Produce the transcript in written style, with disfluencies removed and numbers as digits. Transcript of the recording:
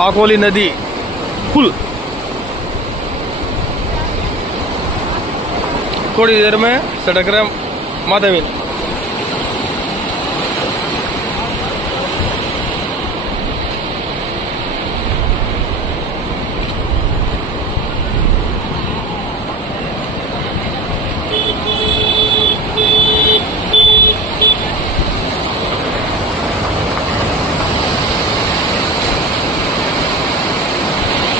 आकोली नदी पुल थोड़ी देर में सड़क माधवी।